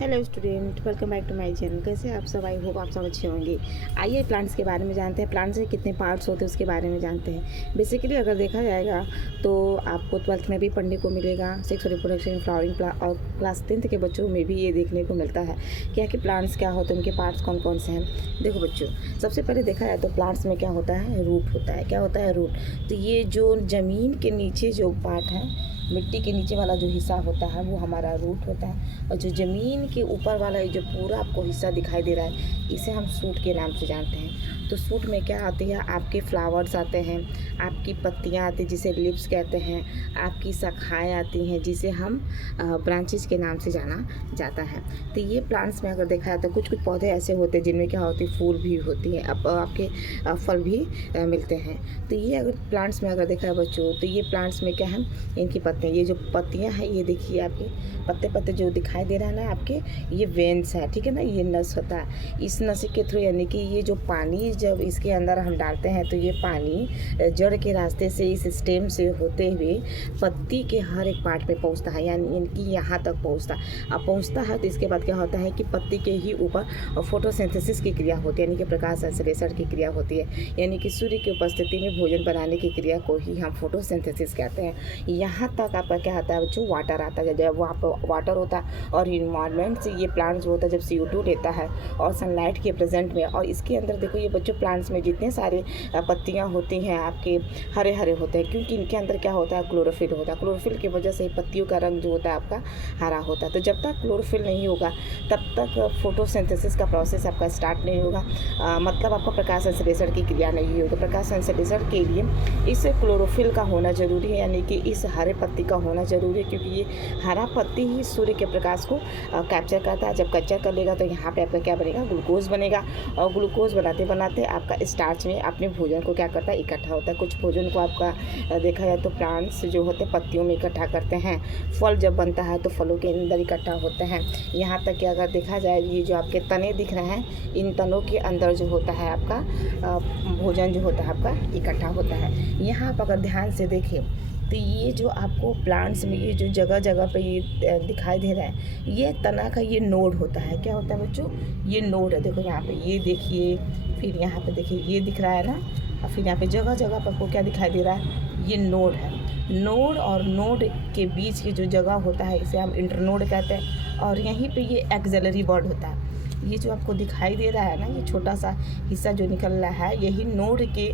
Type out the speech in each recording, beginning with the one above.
Hello student, welcome back to my channel. कैसे आप सब? आई होप आप सब अच्छे होंगे। आइए प्लांट्स के बारे में जानते हैं। प्लांट्स के कितने पार्ट्स होते हैं उसके बारे में जानते हैं। बेसिकली अगर देखा जाएगा तो आपको 12th में भी पढ़ने को मिलेगा, सेक्स रिप्रोडक्शन, फ्लावरिंग और क्लास 10th के बच्चों में भी ये देखने को मिलता है क्या कि प्लांट्स क्या होते हैं, उनके पार्ट्स कौन कौन से हैं। देखो बच्चों, सबसे पहले देखा जाए तो प्लांट्स में क्या होता है, रूट होता है। क्या होता है? रूट। तो ये जो ज़मीन के नीचे जो पार्ट है, मिट्टी के नीचे वाला जो हिस्सा होता है वो हमारा रूट होता है, और जो ज़मीन के ऊपर वाला जो पूरा आपको हिस्सा दिखाई दे रहा है इसे हम सूट के नाम से जानते हैं। तो सूट में क्या आती है, आपके फ्लावर्स आते हैं, आपकी पत्तियां आती हैं जिसे लिप्स कहते हैं, आपकी शाखाएं आती हैं जिसे हम ब्रांचेस के नाम से जाना जाता है। तो ये प्लांट्स में अगर देखा जाए तो कुछ कुछ पौधे ऐसे होते हैं जिनमें क्या होती है, फूल भी होती हैं, अब आपके फल भी मिलते हैं। तो ये अगर प्लांट्स में अगर देखा है बच्चों, तो ये प्लांट्स में क्या है, इनकी पत्तियाँ, ये जो पत्तियाँ हैं ये देखिए आपके पत्ते पत्ते जो दिखाई दे रहा है ना आपके, ये वेन्स है, ठीक है ना, ये नस होता है। इस नस के थ्रू यानी कि ये जो पानी जब इसके अंदर हम डालते हैं तो ये पानी जड़ के रास्ते से इस स्टेम से होते हुए पत्ती के हर एक पार्ट पे पहुंचता है, यानी इनकी यहाँ तक पहुंचता है। अब पहुंचता है तो इसके बाद क्या होता है कि पत्ती के ही ऊपर फोटोसिंथेसिस की क्रिया होती है, यानी कि प्रकाश संश्लेषण की क्रिया होती है, यानी कि सूर्य की उपस्थिति में भोजन बनाने की क्रिया को ही हम फोटोसिंथेसिस कहते हैं। यहाँ तक आपका क्या आता है बच्चों, वाटर आता है। जब वहाँ पर वाटर होता है और इन्वायरमेंट से ये प्लांट जो होता है जब CO2 लेता है और सनलाइट के प्रेजेंट में, और इसके अंदर देखो ये बच्चों प्लांट्स में जितने सारे पत्तियाँ होती हैं आपके हरे हरे होते हैं, क्योंकि इनके अंदर क्या होता है, क्लोरोफिल होता है। क्लोरोफिल की वजह से पत्तियों का रंग जो होता है आपका हरा होता है। तो जब तक क्लोरोफिल नहीं होगा तब तक फोटोसिंथेसिस का प्रोसेस आपका स्टार्ट नहीं होगा, मतलब आपका प्रकाश संश्लेषण की क्रिया नहीं होगी। प्रकाश संश्लेषण के लिए इस क्लोरोफिल का होना जरूरी है, यानी कि इस हरे पत्ती का होना जरूरी है, क्योंकि ये हरा पत्ती ही सूर्य के प्रकाश को कैप्चर करता है। जब कैप्चर कर लेगा तो यहाँ पे आपका क्या बनेगा, ग्लूकोज बनेगा, और ग्लूकोज बनाते बनाते आपका स्टार्च में अपने भोजन को क्या करता है, इकट्ठा होता है। कुछ भोजन को आपका देखा जाए तो प्लांट्स जो होते हैं पत्तियों में इकट्ठा करते हैं, फल जब बनता है तो फलों के अंदर इकट्ठा होते हैं। यहाँ तक कि अगर देखा जाए ये जो आपके तने दिख रहे हैं, इन तनों के अंदर जो होता है आपका भोजन जो होता है आपका इकट्ठा होता है। यहाँ आप अगर ध्यान से देखें तो ये जो आपको प्लांट्स में ये जो जगह जगह पे ये दिखाई दे रहा है, ये तना का ये नोड होता है। क्या होता है बच्चों, ये नोड है। देखो यहाँ पे ये देखिए, फिर यहाँ पे देखिए ये दिख रहा है ना, और फिर यहाँ पे जगह जगह पर आपको क्या दिखाई दे रहा है, ये नोड है। नोड और नोड के बीच की जो जगह होता है इसे हम इंटरनोड कहते हैं, और यहीं पे ये एक्सिलरी बॉड होता है। ये जो आपको दिखाई दे रहा है ना, ये छोटा सा हिस्सा जो निकल रहा है, यही नोड के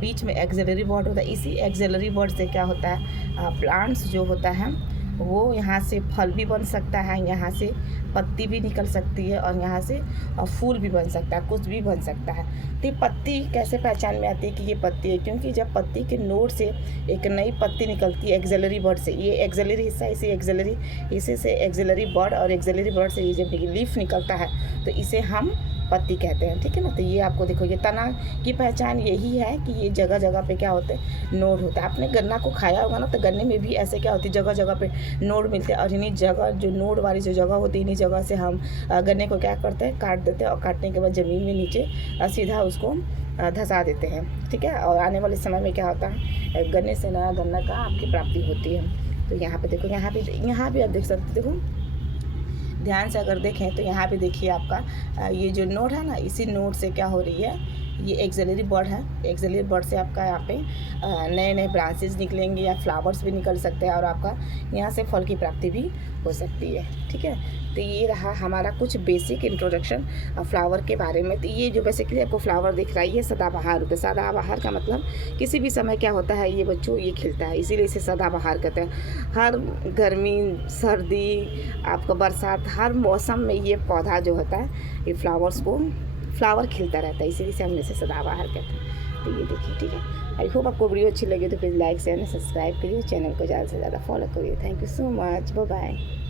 बीच में एक्सिलरी बॉड होता है। इसी एक्सिलरी बॉड से क्या होता है, प्लांट्स जो होता है वो यहाँ से फल भी बन सकता है, यहाँ से पत्ती भी निकल सकती है, और यहाँ से फूल भी बन सकता है, कुछ भी बन सकता है। तो पत्ती कैसे पहचान में आती है कि ये पत्ती है, क्योंकि जब पत्ती के नोड से एक नई पत्ती निकलती है एक्सिलरी बॉड से, ये एक्सिलरी हिस्सा, इसी एक्सिलरी हिस्से से एक्सिलरी बॉड, और एक्सिलरी बॉड से ये जब लीफ निकलता है तो इसे हम पत्ती कहते हैं, ठीक है ना। तो ये आपको देखो, ये तना की पहचान यही है कि ये जगह जगह पे क्या होते हैं, नोड होता है। आपने गन्ना को खाया होगा ना, तो गन्ने में भी ऐसे क्या होती है, जगह जगह पे नोड मिलते हैं, और इन्हीं जगह जो नोड वाली जो जगह होती है, इन्हीं जगह से हम गन्ने को क्या करते हैं, काट देते हैं, और काटने के बाद ज़मीन में नीचे सीधा उसको धंसा देते हैं, ठीक है। और आने वाले समय में क्या होता है, गन्ने से नया गन्ना का आपकी प्राप्ति होती है। तो यहाँ पे देखो, यहाँ भी आप देख सकते, देखो ध्यान से अगर देखें तो यहाँ पे देखिए आपका ये जो नोड है ना, इसी नोड से क्या हो रही है, ये एक्सिलरी बॉड है। एक्सिलरी बॉड से आपका यहाँ पे नए नए ब्रांचेस निकलेंगे, या फ्लावर्स भी निकल सकते हैं, और आपका यहाँ से फल की प्राप्ति भी हो सकती है, ठीक है। तो ये रहा हमारा कुछ बेसिक इंट्रोडक्शन फ्लावर के बारे में। तो ये जो बेसिकली आपको फ्लावर दिख रहा है, ये सदाबहार होता है। सदाबहार का मतलब किसी भी समय क्या होता है, ये बच्चों ये खिलता है, इसीलिए इसे सदाबहार कहते हैं। हर गर्मी, सर्दी, आपका बरसात, हर मौसम में ये पौधा जो होता है, ये फ्लावर खिलता रहता है, इसीलिए हम इसे सदाबहार कहते हैं। तो ये देखिए, ठीक है। आई होप आपको वीडियो अच्छी लगी तो please like share and subscribe करिए, चैनल को ज़्यादा से ज़्यादा फॉलो करिए। Thank you so much, bye bye.